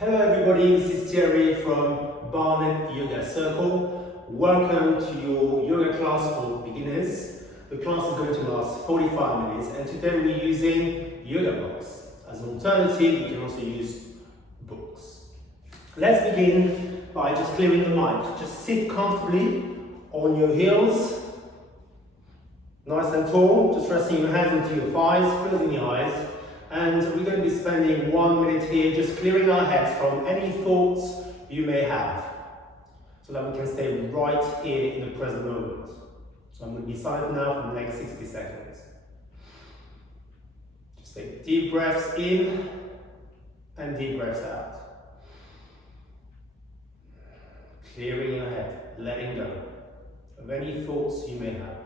Hello everybody, this is Thierry from Barnet Yoga Circle. Welcome to your yoga class for beginners. The class is going to last 45 minutes and today we're using yoga blocks. As an alternative, you can also use books. Let's begin by just clearing the mind. Just sit comfortably on your heels, nice and tall, just resting your hands onto your thighs, closing your eyes. And we're going to be spending 1 minute here just clearing our heads from any thoughts you may have so that we can stay right here in the present moment. So I'm going to be silent now for the next 60 seconds. Just take deep breaths in and deep breaths out. Clearing your head, letting go of any thoughts you may have.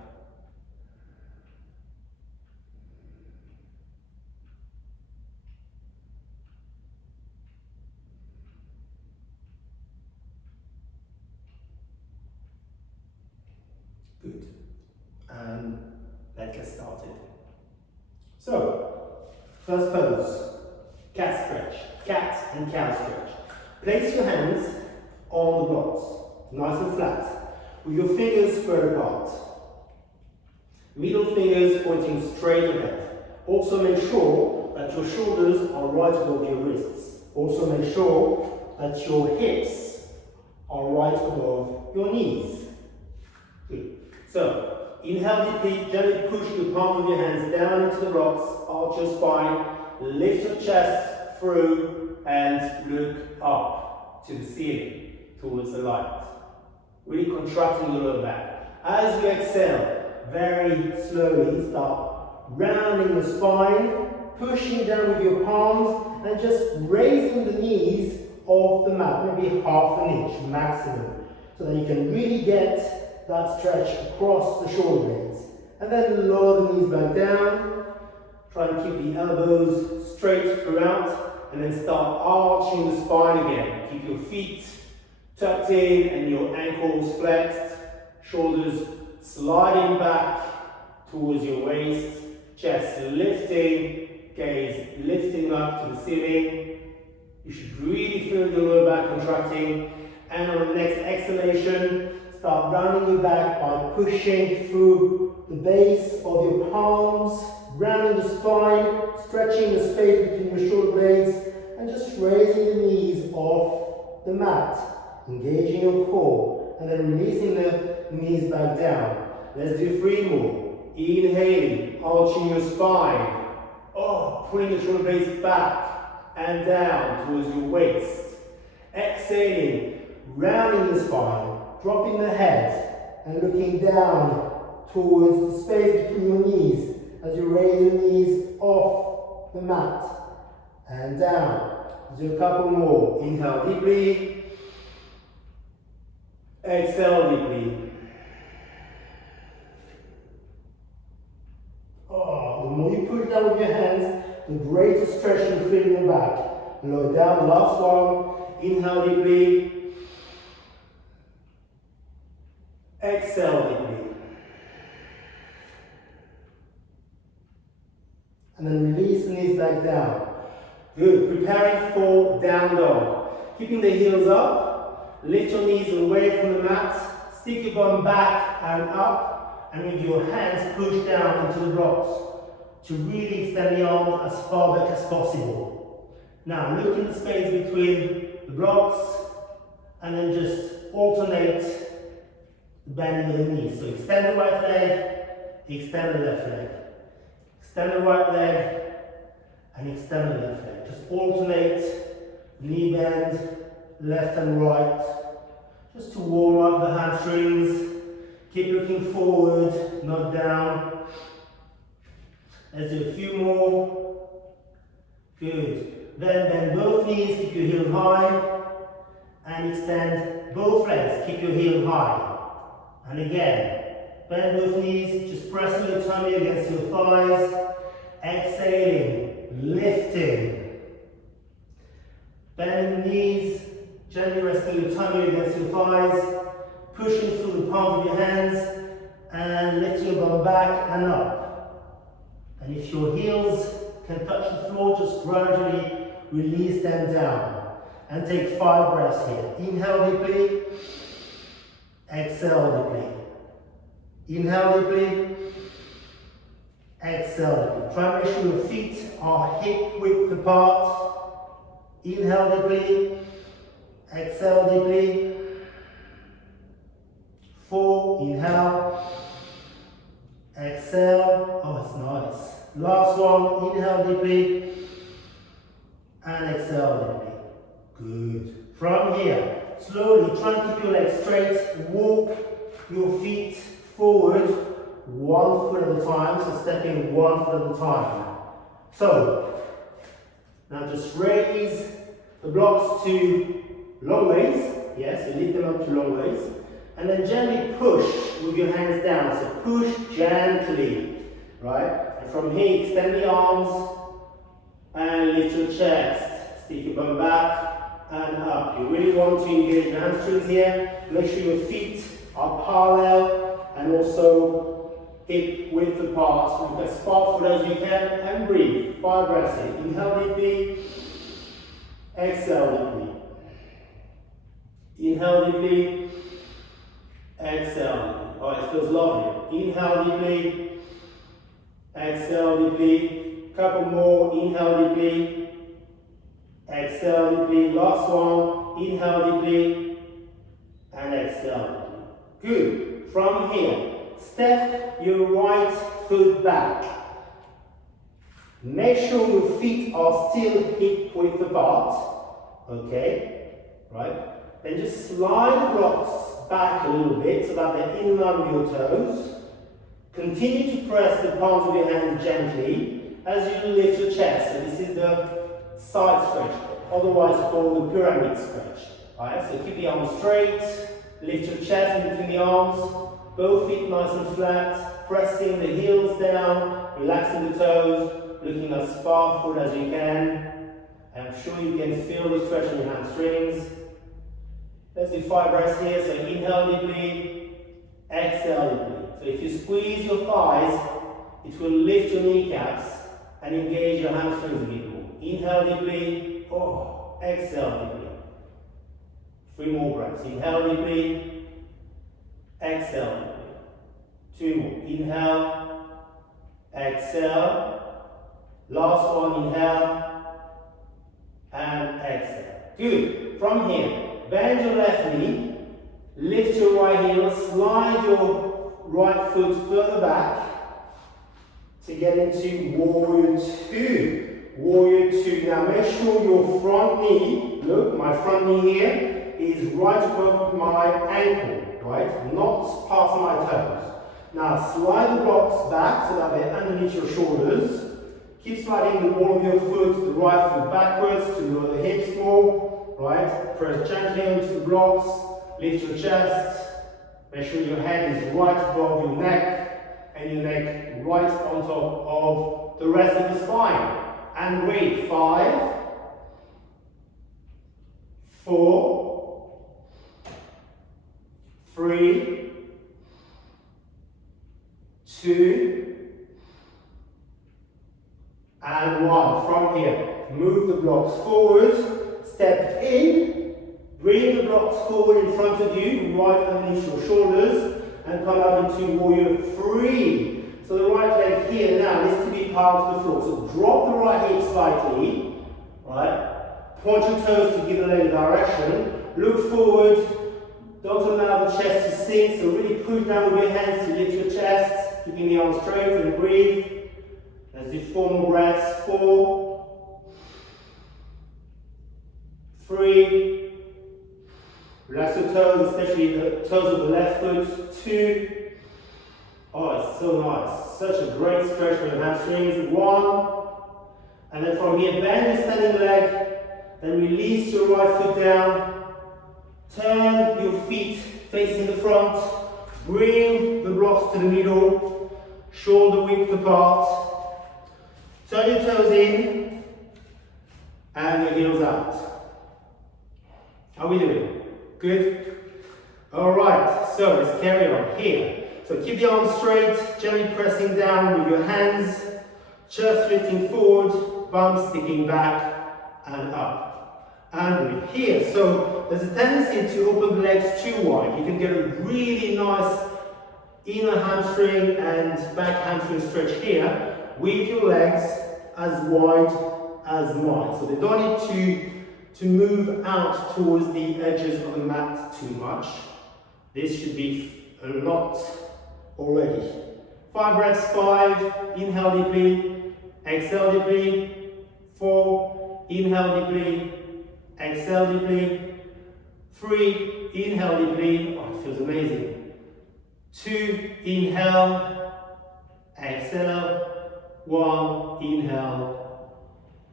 Good. And let's get started. So, first pose, cat stretch, cat and cow stretch. Place your hands on the blocks, nice and flat, with your fingers spread apart. Middle fingers pointing straight ahead. Also make sure that your shoulders are right above your wrists. Also make sure that your hips are right above your knees. Good. So, inhale deeply, gently push the palm of your hands down into the blocks, arch your spine, lift your chest through and look up to the ceiling, towards the light. Really contracting your lower back. As you exhale, very slowly start rounding the spine, pushing down with your palms and just raising the knees off the mat, maybe half an inch maximum, so that you can really get that stretch across the shoulder blades. And then lower the knees back down. Try and keep the elbows straight throughout. And then start arching the spine again. Keep your feet tucked in and your ankles flexed. Shoulders sliding back towards your waist. Chest lifting. Gaze lifting up to the ceiling. You should really feel your lower back contracting. And on the next exhalation, start rounding your back by pushing through the base of your palms, rounding the spine, stretching the space between your shoulder blades, and just raising the knees off the mat, engaging your core, and then releasing the knees back down. Let's do 3 more. Inhaling, arching your spine, pulling the shoulder blades back and down towards your waist. Exhaling, rounding the spine, dropping the head and looking down towards the space between your knees as you raise your knees off the mat and down. Let's do a couple more. Inhale deeply. Exhale deeply. The more you push down with your hands, the greater stretch you feel in your back. Lower down, last one. Inhale deeply. Exhale deeply. And then release the knees back down. Good. Preparing for down dog. Keeping the heels up. Lift your knees away from the mat. Stick your bum back and up. And with your hands push down into the blocks to really extend the arms as far back as possible. Now look in the space between the blocks and then just alternate bending of the knees. So extend the right leg, extend the left leg. Extend the right leg and extend the left leg. Just alternate knee bend, left and right. Just to warm up the hamstrings. Keep looking forward, not down. Let's do a few more. Good. Then bend both knees, keep your heel high. And extend both legs, keep your heel high. And again, bend both knees, just pressing your tummy against your thighs. Exhaling, lifting. Bending the knees, gently resting your tummy against your thighs. Pushing through the palms of your hands. And lifting your bum back and up. And if your heels can touch the floor, just gradually release them down. And take 5 breaths here. Inhale deeply. Exhale deeply. Inhale deeply. Exhale deeply. Try and make sure your feet are hip width apart. Inhale deeply. Exhale deeply. 4. Inhale. Exhale. Oh, it's nice. Last one. Inhale deeply. And exhale deeply. Good. From here, slowly try and keep your legs straight. Walk your feet forward 1 foot at a time. So stepping 1 foot at a time. So now just raise the blocks to long ways. Yes, you lift them up to long ways. And then gently push with your hands down. So push gently. Right? And from here, extend the arms and lift your chest. Stick your bum back and up. You really want to engage your hamstrings here. Make sure your feet are parallel and also hip width apart. Look as far forward as you can and breathe. 5 breaths in. Inhale deeply. Exhale deeply. Inhale deeply. Exhale. Oh, it feels lovely. Inhale deeply. Exhale deeply. Couple more. Inhale deeply. Exhale deeply. Last one. Inhale deeply. And exhale deeply. Good. From here, step your right foot back. Make sure your feet are still hip width apart. Okay? Right? Then just slide the blocks back a little bit so that they're in line with your toes. Continue to press the palms of your hands gently as you lift your chest. So this is the side stretch, otherwise called the pyramid stretch. Alright, so keep the arms straight, lift your chest in between the arms, both feet nice and flat, pressing the heels down, relaxing the toes, looking as far forward as you can. I'm sure you can feel the stretch in your hamstrings. Let's do 5 breaths here. So inhale deeply, exhale deeply. So if you squeeze your thighs, it will lift your kneecaps and engage your hamstrings a bit more. Inhale deeply, oh, exhale deeply. 3 more breaths. Inhale deeply, exhale deeply. 2 more. Inhale, exhale. Last one, inhale, and exhale. Good. From here, bend your left knee, lift your right heel, slide your right foot further back to get into Warrior 2. Warrior 2. Now make sure your front knee, look, my front knee here is right above my ankle, right? Not past my toes. Now slide the blocks back so that they're underneath your shoulders. Keep sliding the ball of your foot, the right foot backwards to lower the hips more, right? Press gently onto the blocks, lift your chest. Make sure your head is right above your neck and your neck right on top of the rest of the spine. And breathe. 5, 4, 3, 2, and 1. From here, move the blocks forward, step in, bring the blocks forward in front of you, right underneath your shoulders, and come up into Warrior 3. So the right leg here now needs to be parallel to the floor. So drop the right hip slightly, right? Point your toes to give the leg direction. Look forward. Don't allow the chest to sink. So really push down with your hands to lift your chest, keeping the arms straight and breathe. Let's do 4 more breaths. 4, 3. Relax your toes, especially the toes of the left foot. 2. Oh, it's so nice. Such a great stretch for your hamstrings. 1. And then from here, bend your standing leg. Then release your right foot down. Turn your feet facing the front. Bring the blocks to the middle. Shoulder width apart. Turn your toes in. And your heels out. How are we doing? Good? Alright, so let's carry on here. So keep the arms straight, gently pressing down with your hands, chest lifting forward, bum sticking back and up. and breathe. Here, so there's a tendency to open the legs too wide. You can get a really nice inner hamstring and back hamstring stretch here with your legs as wide as mine. So they don't need to move out towards the edges of the mat too much. This should be a lot already. 5 breaths, 5, inhale deeply, exhale deeply, 4, inhale deeply, exhale deeply, 3, inhale deeply, oh, it feels amazing, 2, inhale, exhale, 1, inhale,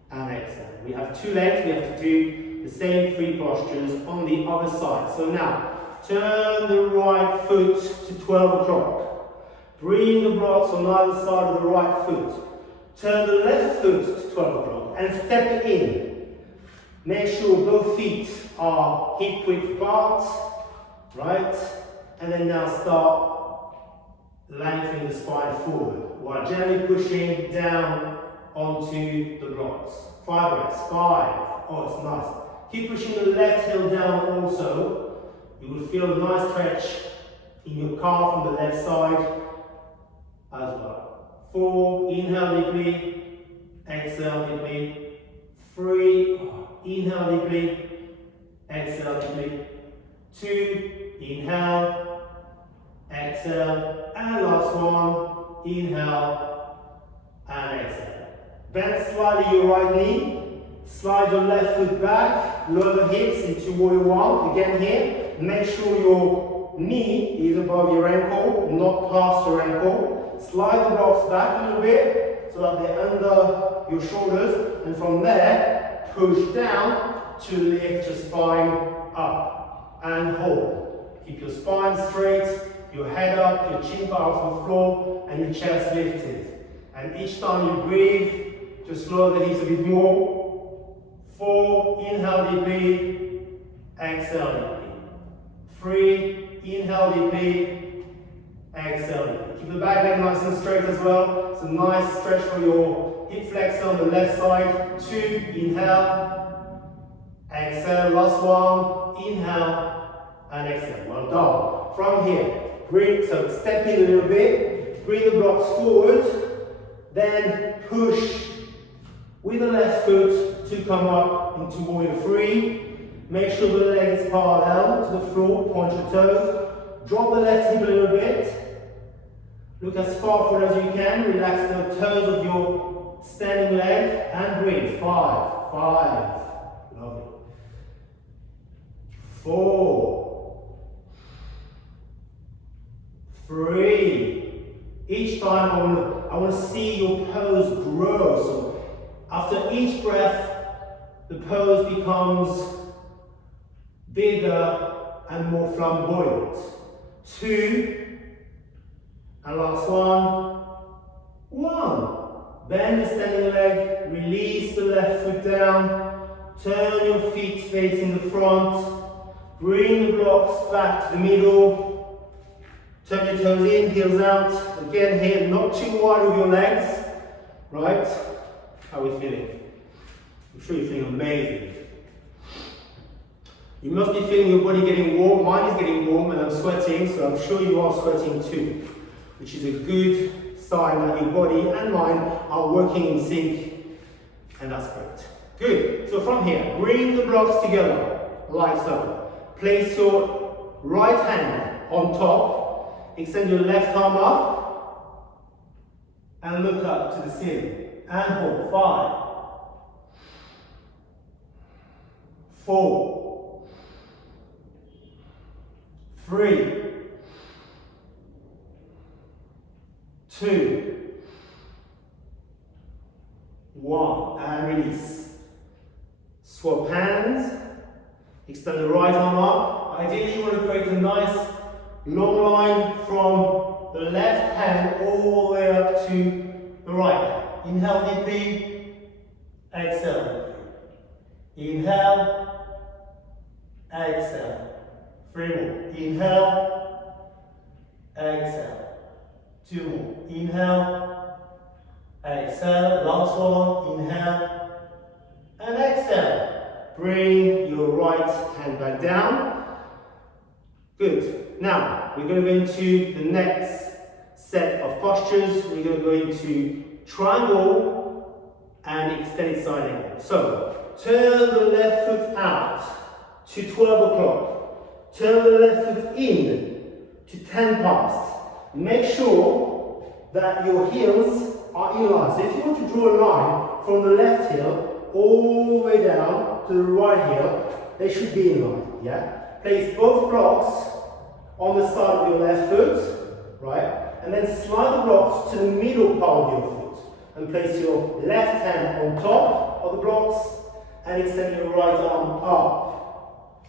and exhale. We have 2 legs, we have to do the same 3 postures on the other side. So now, turn the right foot to 12 o'clock. Bring the blocks on either side of the right foot. Turn the left foot to 12 o'clock and step it in. Make sure both feet are hip width apart, right? And then now start lengthening the spine forward while gently pushing down onto the blocks. 5 breaths, 5. Oh, it's nice. Keep pushing the left heel down also. You will feel a nice stretch in your calf on the left side as well. 4, inhale deeply, exhale deeply. 3, inhale deeply, exhale deeply. 2, inhale, exhale, and last one, inhale and exhale. Bend slightly your right knee, slide your left foot back, lower the hips into warrior 1. Again here, make sure your knee is above your ankle, not past your ankle. Slide the blocks back a little bit so that they're under your shoulders, and from there, push down to lift your spine up and hold. Keep your spine straight, your head up, your chin bows on the floor, and your chest lifted. And each time you breathe, just lower the hips a bit more. 4, inhale deeply, exhale deeply. 3, inhale deeply, exhale deeply. Keep the back leg nice and straight as well. It's a nice stretch for your hip flexor on the left side. 2, inhale, exhale, last one, inhale, and exhale. Well done. From here, breathe, so step in a little bit, bring the blocks forward, then push with the left foot to come up into warrior 3. Make sure the leg is parallel to the floor, point your toes. Drop the left hip a little bit. Look as far forward as you can. Relax the toes of your standing leg and breathe. 5, 5. Lovely. 4, 3. Each time I want to see your pose grow. So after each breath, the pose becomes bigger and more flamboyant. 2, and last one, 1. Bend the standing leg, release the left foot down, turn your feet facing the front, bring the blocks back to the middle, turn your toes in, heels out. Again here, not too wide with your legs, right? How are we feeling? I'm sure you're feeling amazing. You must be feeling your body getting warm. Mine is getting warm and I'm sweating, so I'm sure you are sweating too, which is a good sign that your body and mind are working in sync, and that's great. Good. So from here, bring the blocks together like so. Place your right hand on top, extend your left arm up, and look up to the ceiling. And hold. 5, 4, 3, 2, 1, and release. Swap hands, extend the right arm up. Ideally you want to create a nice long line from the left hand all the way up to the right hand. Inhale deeply, exhale. Inhale, exhale. 3 more. Inhale, exhale. 2 more. Inhale, exhale. Last one. Inhale and exhale. Bring your right hand back down. Good. Now, we're going to go into the next set of postures. We're going to go into triangle and extended side angle. So, turn the left foot out to 12 o'clock. Turn the left foot in to 10 past. Make sure that your heels are in line. So if you want to draw a line from the left heel all the way down to the right heel, they should be in line. Yeah? Place both blocks on the side of your left foot, right? And then slide the blocks to the middle part of your foot. And place your left hand on top of the blocks and extend your right arm up.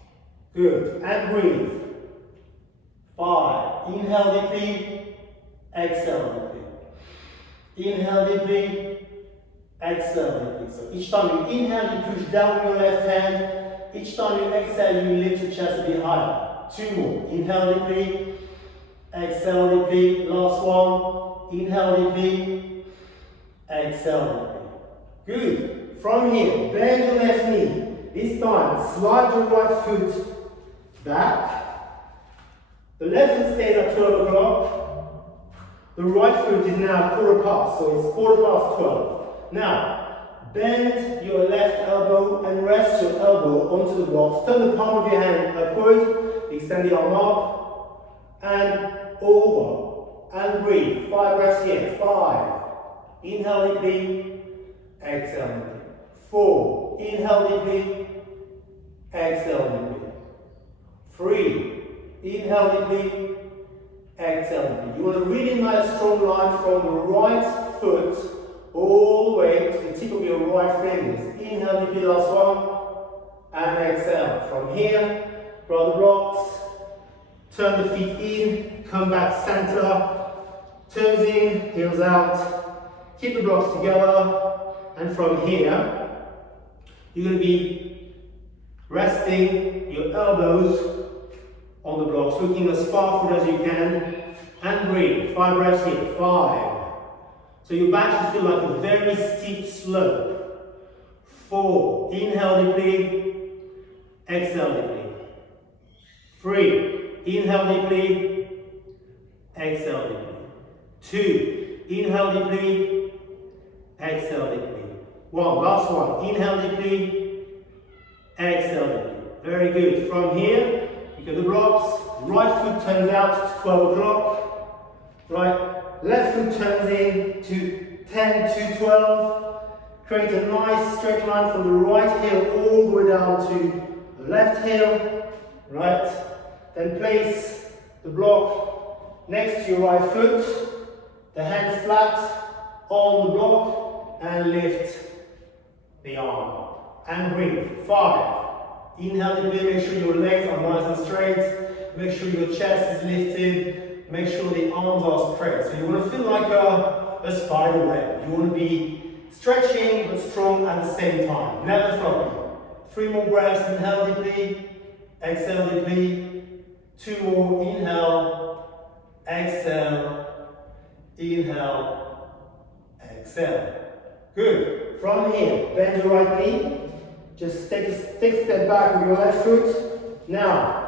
Good. And breathe. 5. Inhale deeply. Exhale deeply. Inhale deeply. Exhale deeply. So each time you inhale, you push down with your left hand. Each time you exhale, you lift your chest a bit higher. 2 more. Inhale deeply. Exhale deeply. Last one. Inhale deeply. Exhale deeply. Good. From here, bend your left knee. This time, slide your right foot back. The left foot stays at 12 o'clock. The right foot is now quarter past, so it's quarter past 12. Now, bend your left elbow and rest your elbow onto the blocks. Turn the palm of your hand upward. Extend the arm up and over. And breathe. 5 breaths here. 5. Inhale deeply. Exhale deeply. 4. Inhale deeply. Exhale deeply. 3. Inhale deeply. Exhale deeply. You want a really nice strong line from the right foot all the way to the tip of your right fingers. Inhale deeply, last one. And exhale. From here, grab the blocks. Turn the feet in. Come back center. Toes in, heels out. Keep the blocks together. And from here, you're going to be resting your elbows on the blocks, looking as far forward as you can, and breathe. 5 breaths here. 5. So your back should feel like a very steep slope. 4. Inhale deeply. Exhale deeply. 3. Inhale deeply. Exhale deeply. 2. Inhale deeply. Exhale deeply. 1. Last one. Inhale deeply. Exhale deeply. Very good. From here, you get the blocks. Right foot turns out to 12 o'clock. Right. Left foot turns in to 10 to 12. Create a nice straight line from the right heel all the way down to the left heel. Right. Then place the block next to your right foot. The hand flat on the block and lift the arm. And breathe. 5. Inhale deeply, make sure your legs are nice and straight. Make sure your chest is lifted. Make sure the arms are straight. So you want to feel like a spider web. You want to be stretching but strong at the same time. Never floppy. 3 more breaths. Inhale deeply. Exhale deeply. 2 more. Inhale. Exhale. Inhale. Exhale. Good. From here, bend your right knee. Just take a step back with your left foot. Now,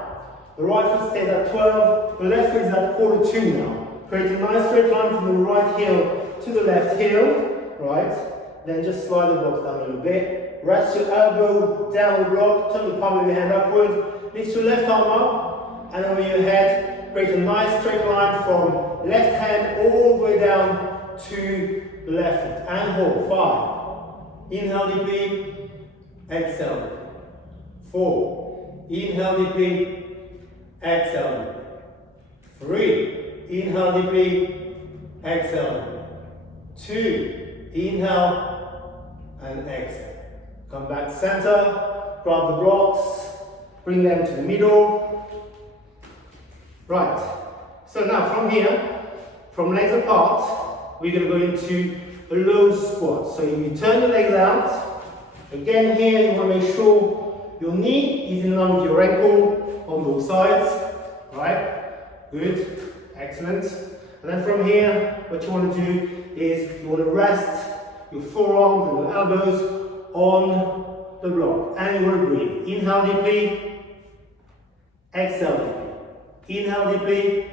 the right foot stays at 12. The left foot is at quarter 2 now. Create a nice straight line from the right heel to the left heel. Right. Then just slide the blocks down a little bit. Rest your elbow down the block. Turn the palm of your hand upwards. Lift your left arm up and over your head. Create a nice straight line from left hand all the way down to the left foot. And hold. 5. Inhale deeply. Exhale deeply. 4. Inhale deeply. Exhale deeply. 3. Inhale deeply. Exhale deeply. 2. Inhale and exhale. Come back center. Grab the blocks. Bring them to the middle. Right. So now from here, from legs apart, we're going to go into a low squat. So you turn your legs out. Again here, you want to make sure your knee is in line with your ankle on both sides. Right? Good. Excellent. And then from here, what you want to do is you want to rest your forearms and your elbows on the block. And you want to breathe. Inhale deeply, exhale deeply. Inhale deeply,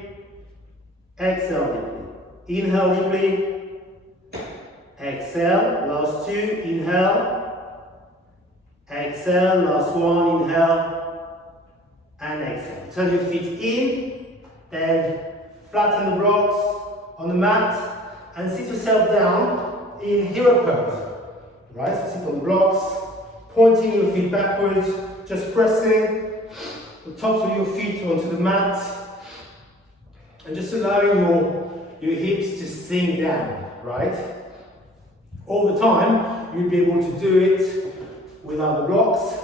exhale deeply. Inhale deeply, exhale. Last two, inhale, exhale. Last one, inhale, and exhale. Turn your feet in, then flatten the blocks on the mat, and sit yourself down in hero pose. Right, so sit on the blocks, pointing your feet backwards, just pressing the tops of your feet onto the mat, and just allowing your hips to sink down, right? All the time, you'll be able to do it without the blocks,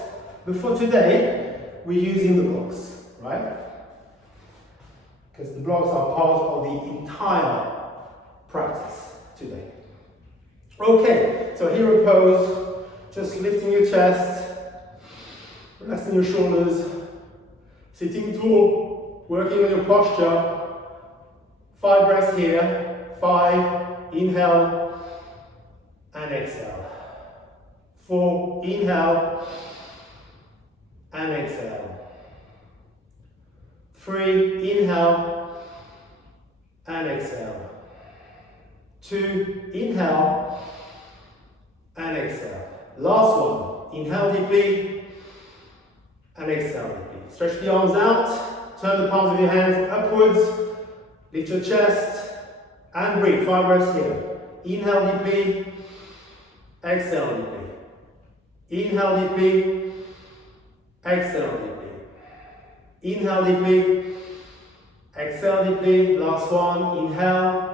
but for today, we're using the blocks, right? Because the blocks are part of the entire practice today. Okay, so hero pose, just lifting your chest, relaxing your shoulders, sitting tall, working on your posture. 5 breaths here. 5, inhale and exhale. 4, inhale and exhale. 3, inhale and exhale. 2, inhale and exhale. Last one, inhale deeply and exhale deeply. Stretch the arms out, turn the palms of your hands upwards, lift your chest and breathe. 5 breaths here. Inhale deeply, exhale deeply. Inhale deeply, exhale deeply. Inhale deeply, exhale deeply. Last one, inhale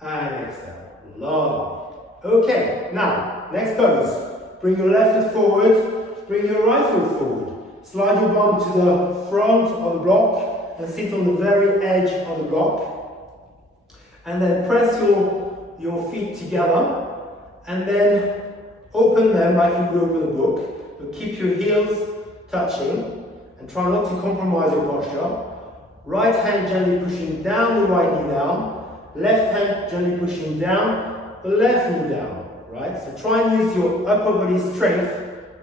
and exhale. Lovely. Okay, now, next pose. Bring your left foot forward, bring your right foot forward. Slide your bum to the front of the block and sit on the very edge of the block. And then press your feet together and then open them like you would open a book, but keep your heels touching and try not to compromise your posture. Right hand gently pushing down the right knee down, left hand gently pushing down the left knee down, right? So try and use your upper body strength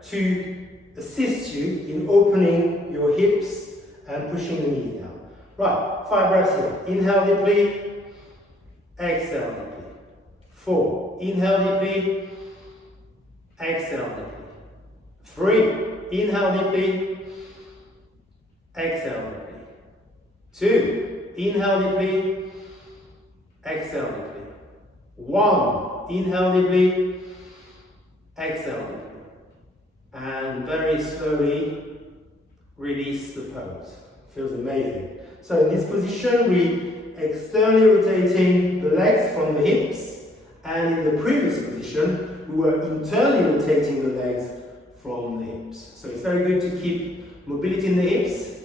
to assist you in opening your hips and pushing the knees down. Right, 5 breaths here. Inhale deeply, exhale deeply. 4, inhale deeply, exhale deeply. 3, inhale deeply, exhale deeply. 2, inhale deeply, exhale deeply. 1, inhale deeply, exhale deeply. And very slowly release the pose. Feels amazing. So in this position, we externally rotating the legs from the hips, and in the previous position, we were internally rotating the legs from the hips. So it's very good to keep mobility in the hips,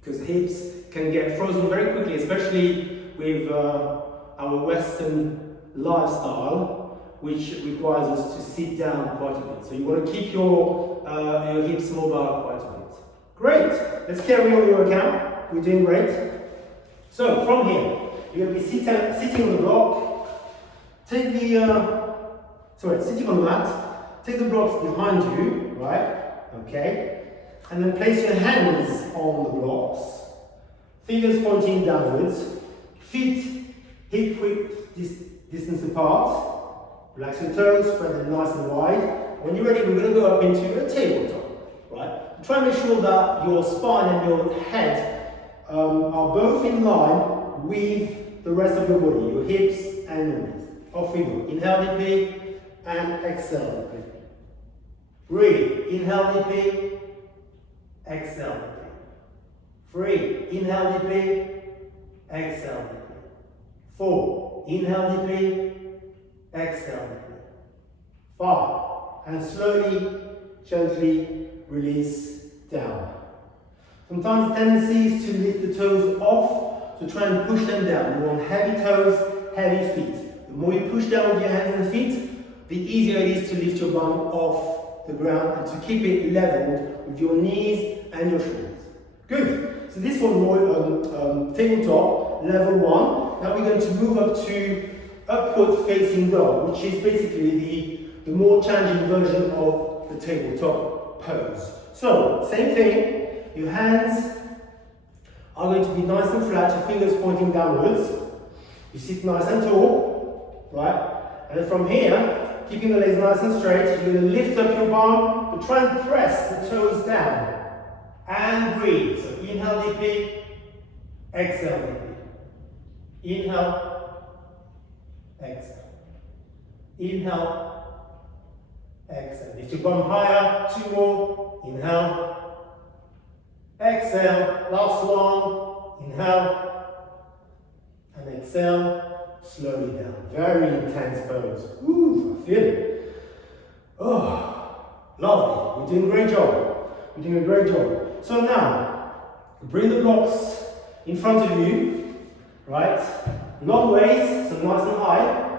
because the hips can get frozen very quickly, especially with our Western lifestyle, which requires us to sit down quite a bit. So you want to keep your hips mobile quite a bit. Great. Let's carry on your account. We're doing great. So from here, you're going to be sitting on the block. Take the sitting on the mat. Take the blocks behind you, right? Okay. And then place your hands on the blocks. Fingers pointing downwards. Feet hip width distance apart. Relax your toes, spread them nice and wide. When you're ready, we're going to go up into a tabletop, right? Try and make sure that your spine and your head are both in line with the rest of your body, your hips and your knees. Off we go. Inhale deeply and exhale deeply. Breathe. Inhale deeply, exhale deeply. 3. Inhale deeply, exhale deeply. 4. Inhale deeply, exhale deeply. 5. And slowly, gently release down. Sometimes the tendency is to lift the toes off, to try and push them down. You want heavy toes, heavy feet. The more you push down with your hands and feet, the easier it is to lift your bum off the ground and to keep it leveled with your knees and your shoulders. Good. So this was more tabletop, level 1. Now we're going to move up to upward facing dog, which is basically the more challenging version of the tabletop pose. So, same thing, your hands are going to be nice and flat, your fingers pointing downwards. You sit nice and tall, right? And then from here, keeping the legs nice and straight, you're going to lift up your bum, but try and press the toes down. And breathe. So inhale deeply, exhale deeply. Inhale, exhale. Inhale, exhale. Lift your bum higher, 2 more. Inhale, exhale. Last one. Inhale, and exhale. Slowly down. Very intense pose. Ooh, I feel it. Oh, lovely. We're doing a great job. We're doing a great job. So now, bring the blocks in front of you, right? Long ways, so nice and high.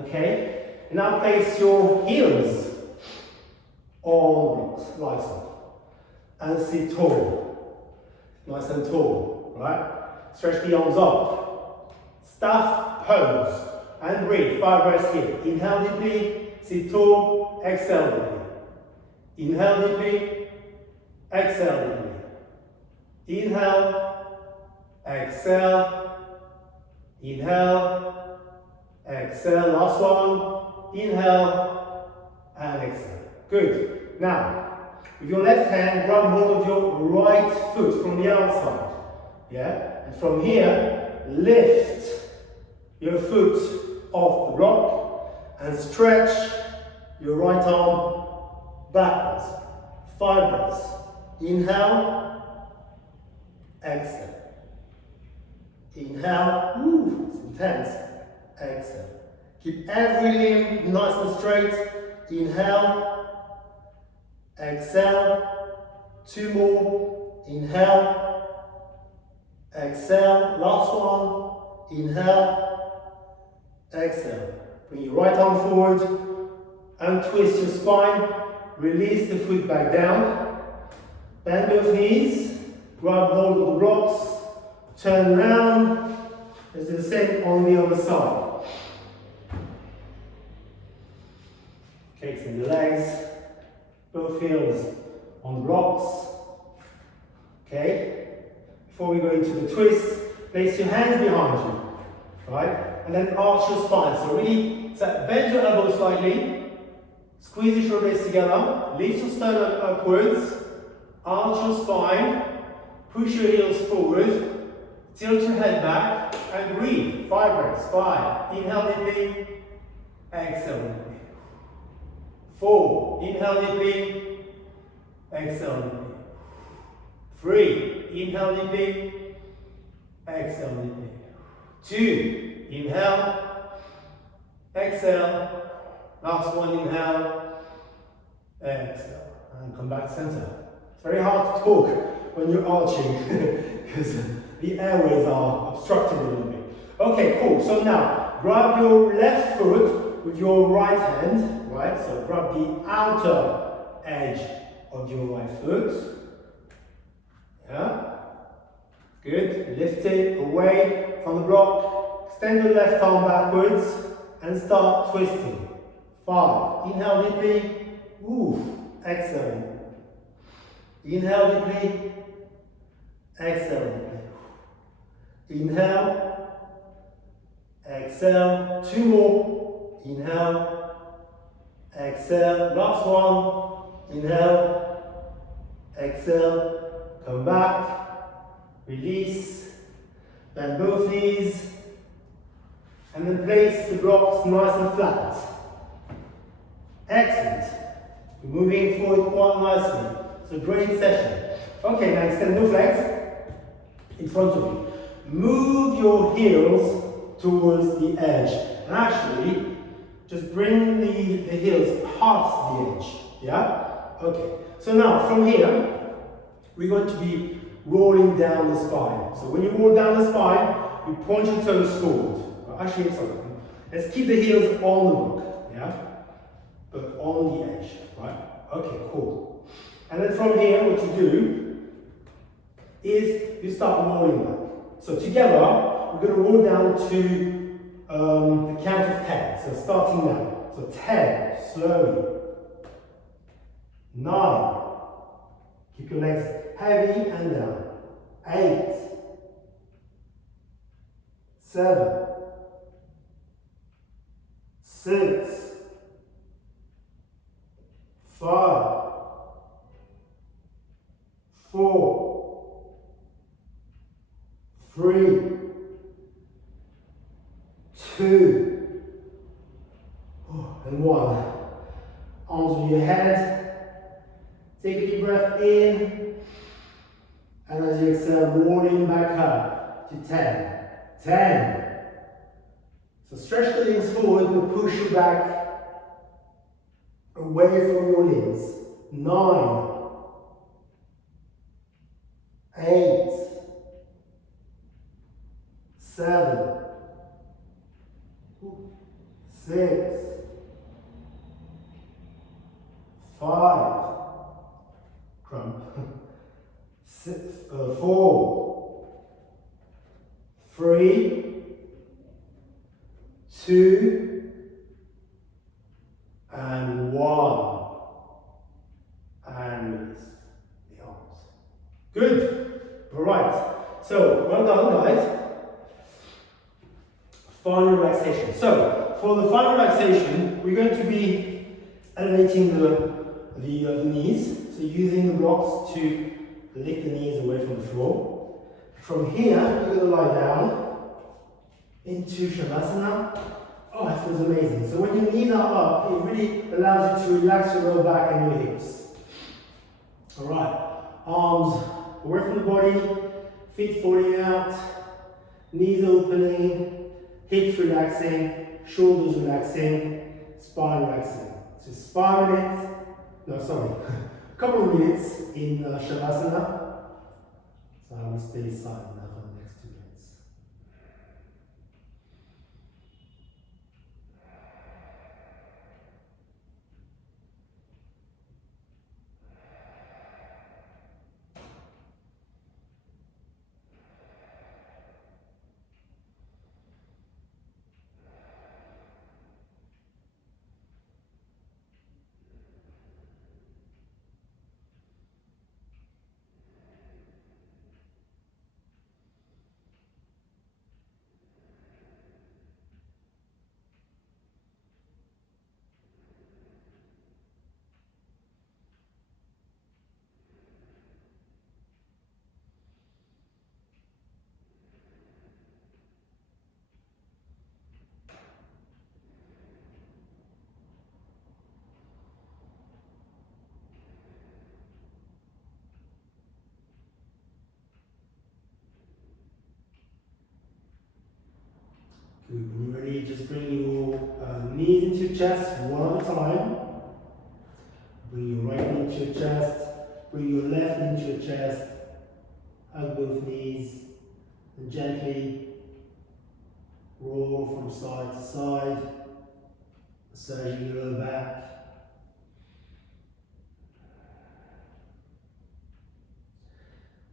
Okay. And now place your heels on the blocks, like so. And sit tall. Nice and tall, right? Stretch the arms up. Staff pose. And breathe. 5 breaths here. Inhale deeply, sit tall, exhale deeply. Inhale deeply, exhale deeply. Inhale, exhale, inhale, exhale. Last one. Inhale and exhale. Good. Now, with your left hand, grab hold of your right foot from the outside. Yeah? And from here, lift your foot off the block and stretch your right arm backwards. 5 breaths. Inhale, exhale. Inhale, ooh, it's intense. Exhale. Keep every limb nice and straight. Inhale, exhale. 2 more. Inhale, exhale. Last one. Inhale, exhale. Bring your right arm forward and twist your spine. Release the foot back down. Bend both knees. Grab hold of the blocks. Turn around. Let's do the same on the other side. Okay, extend the legs. Both heels on the blocks. Okay. Before we go into the twist, place your hands behind you. Right? And then arch your spine. So really, bend your elbows slightly. Squeeze your shoulders together. Lift your sternum upwards. Arch your spine. Push your heels forward. Tilt your head back and breathe. 5 breaths. 5. Inhale deeply. Exhale deeply. 4. Inhale deeply. Exhale deeply. 3. Inhale deeply. Exhale deeply. 2. Inhale. Exhale. Last one. Inhale. Exhale. And come back center. It's very hard to talk when you're arching because the airways are obstructed a little bit. Okay, cool. So now, grab your left foot with your right hand, right? So grab the outer edge of your right foot. Yeah? Good. Lift it away from the block. Extend your left arm backwards and start twisting. 5. Inhale deeply. Ooh. Exhale. Inhale deeply. Exhale deeply. Inhale, exhale. 2 more. Inhale, exhale. Last one. Inhale, exhale. Come back. Release. Bend both knees. And then place the blocks nice and flat. Excellent. You're moving forward quite nicely. It's a great session. Okay, now extend both legs in front of you. Move your heels towards the edge. And actually, just bring the heels past the edge. Yeah? Okay. So now, from here, we're going to be rolling down the spine. So when you roll down the spine, you point your toes forward. Actually, sorry. Let's keep the heels on the block. Yeah? But on the edge. Right? Okay, cool. And then from here, what you do is you start rolling back. So together, we're going to roll down to the count of 10. So starting now. So 10, slowly. 9. Keep your legs heavy and down. 8. 7. 6. 5. 4. 3. 2. And 1. Arms over your head. Take a deep breath in. And as you exhale, rolling back up to 10. 10. So stretch the limbs forward, but push you back away from your limbs. 9. 8. 7. 6. 5. Crump. 4. 3. 2. And 1. And release the arms. Good. All right. So, well done, guys. Final relaxation. So, for the final relaxation, we're going to be elevating the knees. So, using the blocks to lift the knees away from the floor. From here, you're going to lie down into Shavasana. Oh, it feels amazing. So when your knees are up, it really allows you to relax your lower back and your hips. Alright, arms away from the body, feet falling out, knees opening, hips relaxing, shoulders relaxing, spine relaxing. Just 5 minutes, a couple of minutes in Shavasana. So I will stay silent now for the next 2 minutes. Good. When you're ready, just bring your knees into your chest one at a time. Bring your right knee into your chest. Bring your left knee into your chest. Hug both knees. And gently roll from side to side, massaging your lower back.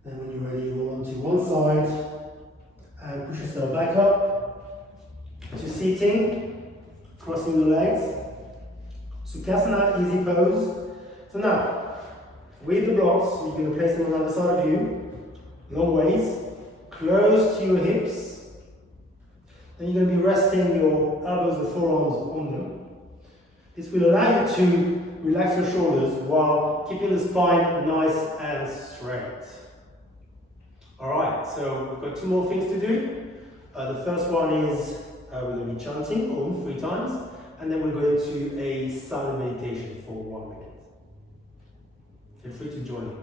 Then when you're ready, roll onto one side and push yourself back up to seating, crossing your legs. Sukhasana, easy pose. So now, with the blocks, you can place them on the other side of you, long ways, close to your hips. Then you're going to be resting your elbows and forearms on them. This will allow you to relax your shoulders while keeping the spine nice and straight. Alright, so we've got 2 more things to do. The first one is we're going to be chanting Om 3 times, and then we'll go into a silent meditation for 1 minute. Feel free to join me.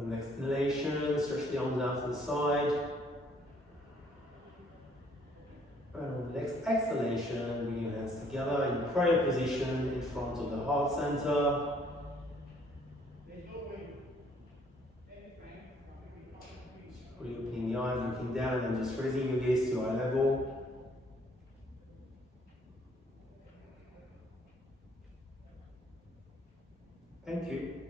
On exhalation, stretch the arms out to the side. And on the next exhalation, bring your hands together in prayer position in front of the heart center. Slowly opening the eyes, looking down, and just raising your gaze to eye level. Thank you.